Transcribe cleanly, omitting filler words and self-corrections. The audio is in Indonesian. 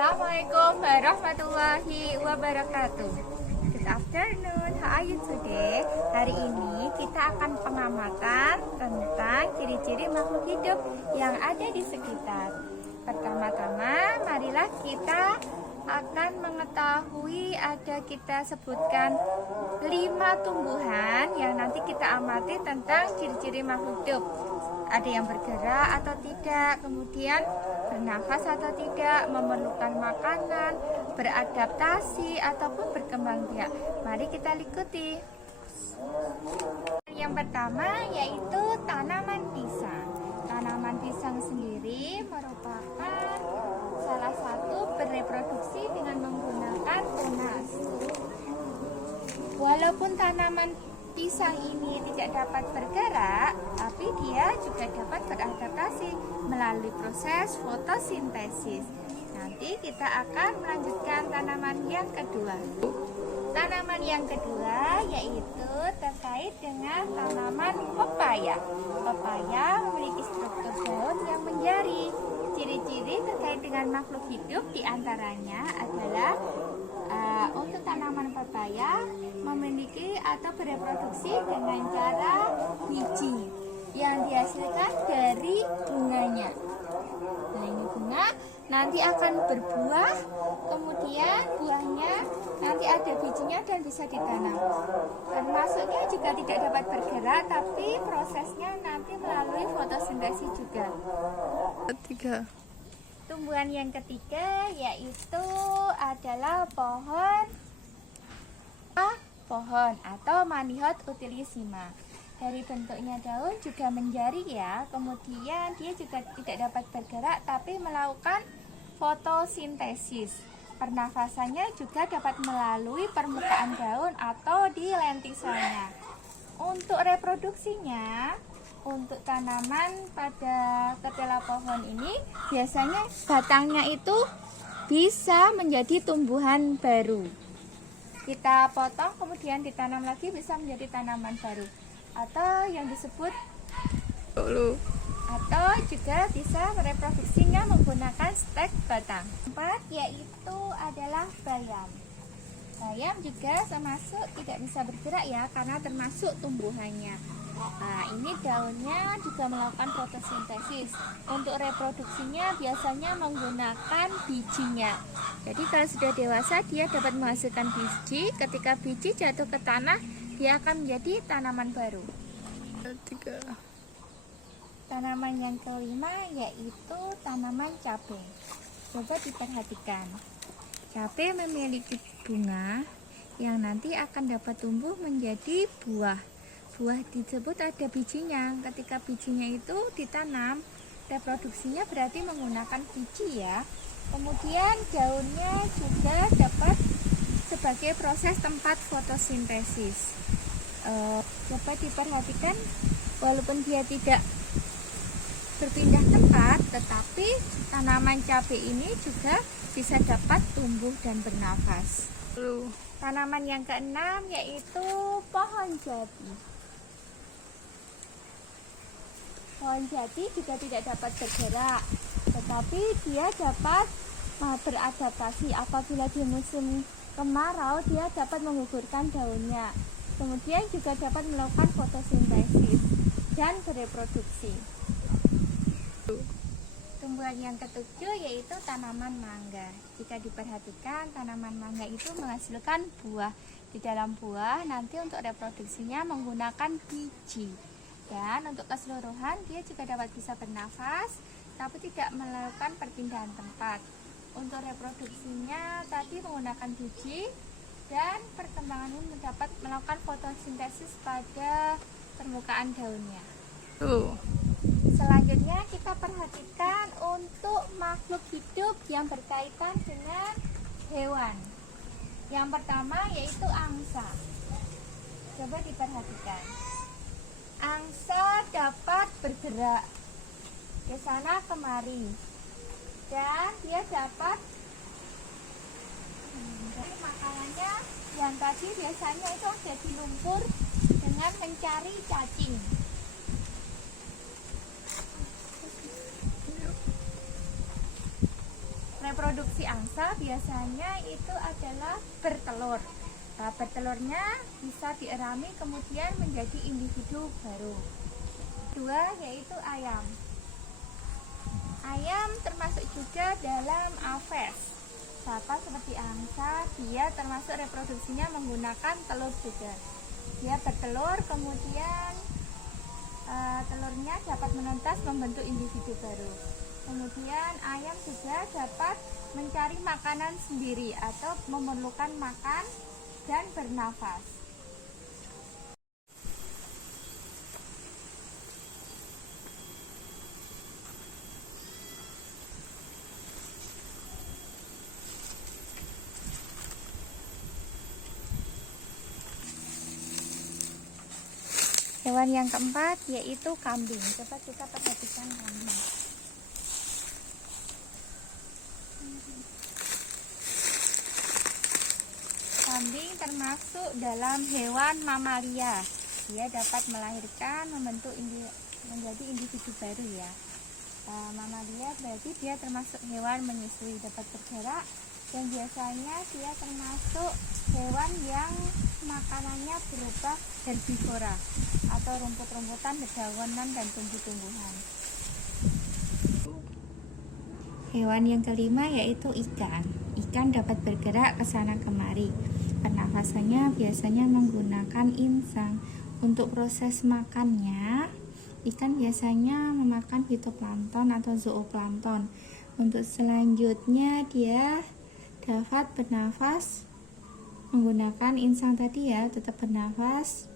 Assalamualaikum warahmatullahi wabarakatuh. Good afternoon, how are you today? Hari ini kita akan pengamatan tentang ciri-ciri makhluk hidup yang ada di sekitar. Pertama-tama, marilah kita akan mengetahui kita sebutkan 5 tumbuhan yang nanti kita amati tentang ciri-ciri makhluk hidup. Ada yang bergerak atau tidak, kemudian bernafas atau tidak, memerlukan makanan, beradaptasi ataupun berkembang biak. Mari kita ikuti. Yang pertama yaitu tanaman pisang. Tanaman pisang sendiri merupakan salah satu bereproduksi dengan menggunakan tunas. Walaupun tanaman pisang ini tidak dapat bergerak, tapi dia juga dapat beradaptasi melalui proses fotosintesis. Nanti kita akan melanjutkan tanaman yang kedua. Tanaman yang kedua yaitu terkait dengan tanaman pepaya. Pepaya memiliki struktur daun yang menjari. Ciri-ciri terkait dengan makhluk hidup diantaranya adalah untuk tanaman pepaya memiliki atau bereproduksi dengan cara biji yang dihasilkan dari bunganya. Nah, ini bunga nanti akan berbuah, kemudian buahnya nanti ada bijinya dan bisa ditanam. Termasuknya juga tidak dapat bergerak, tapi prosesnya nanti melalui fotosintesis juga. Ketiga. Tumbuhan yang ketiga yaitu adalah pohon atau Manihot utilissima. Dari bentuknya daun juga menjari ya, kemudian dia juga tidak dapat bergerak tapi melakukan fotosintesis. Pernafasannya juga dapat melalui permukaan daun atau di lentisanya. Untuk reproduksinya, untuk tanaman pada ketela pohon ini biasanya batangnya itu bisa menjadi tumbuhan baru. Kita potong kemudian ditanam lagi bisa menjadi tanaman baru, atau yang disebut atau juga bisa mereproduksinya menggunakan stek batang. 4 yaitu adalah bayam. Bayam juga termasuk tidak bisa bergerak ya, karena termasuk tumbuhannya. Nah, ini daunnya juga melakukan fotosintesis. Untuk reproduksinya biasanya menggunakan bijinya. Jadi kalau sudah dewasa dia dapat menghasilkan biji. Ketika biji jatuh ke tanah, dia akan menjadi tanaman baru. Tanaman yang kelima yaitu tanaman cabai. Coba diperhatikan. Cabai memiliki bunga yang nanti akan dapat tumbuh menjadi buah. Buah disebut ada bijinya. Ketika bijinya itu ditanam, reproduksinya berarti menggunakan biji ya. Kemudian daunnya juga dapat sebagai proses tempat fotosintesis. Coba diperhatikan, walaupun dia tidak berpindah tempat, tetapi tanaman cabai ini juga bisa dapat tumbuh dan bernafas. Tanaman yang keenam yaitu pohon jati. Pohon jati juga tidak dapat bergerak, tetapi dia dapat beradaptasi. Apabila di musim kemarau, dia dapat menggugurkan daunnya. Kemudian juga dapat melakukan fotosintesis dan bereproduksi. Tumbuhan yang ketujuh yaitu tanaman mangga. Jika diperhatikan, tanaman mangga itu menghasilkan buah. Di dalam buah nanti untuk reproduksinya menggunakan biji. Dan untuk keseluruhan dia juga dapat bisa bernafas, tapi tidak melakukan perpindahan tempat. Untuk reproduksinya tadi menggunakan biji, dan perkembangan ini dapat melakukan fotosintesis pada permukaan daunnya. Selanjutnya kita perhatikan untuk makhluk hidup yang berkaitan dengan hewan. Yang pertama yaitu angsa. Coba diperhatikan. Angsa dapat bergerak ke sana kemari dan dia dapat makanannya yang tadi biasanya itu ada di lumpur dengan mencari cacing. reproduksi angsa biasanya itu adalah bertelur. Nah, bertelurnya bisa dierami kemudian menjadi individu baru. Kedua yaitu ayam. Ayam termasuk juga dalam Aves. Sama seperti angsa, dia termasuk reproduksinya menggunakan telur juga. Dia bertelur, kemudian telurnya dapat menetas membentuk individu baru. Kemudian ayam juga dapat mencari makanan sendiri atau memerlukan makan dan bernafas. Hewan yang keempat yaitu kambing. Coba kita perhatikan kambing. Kambing termasuk dalam hewan mamalia. Dia dapat melahirkan, membentuk menjadi individu baru ya. Mamalia berarti dia termasuk hewan menyusui, dapat bergerak, dan biasanya dia termasuk hewan yang makanannya berupa herbivora atau rumput-rumputan, dedaunan, dan tumbuh-tumbuhan. Hewan yang kelima yaitu ikan. Ikan dapat bergerak ke sana kemari. Pernafasannya biasanya menggunakan insang. Untuk proses makannya, ikan biasanya memakan fitoplankton atau zooplankton. Untuk selanjutnya dia dapat bernafas menggunakan insang tadi ya, tetap bernafas.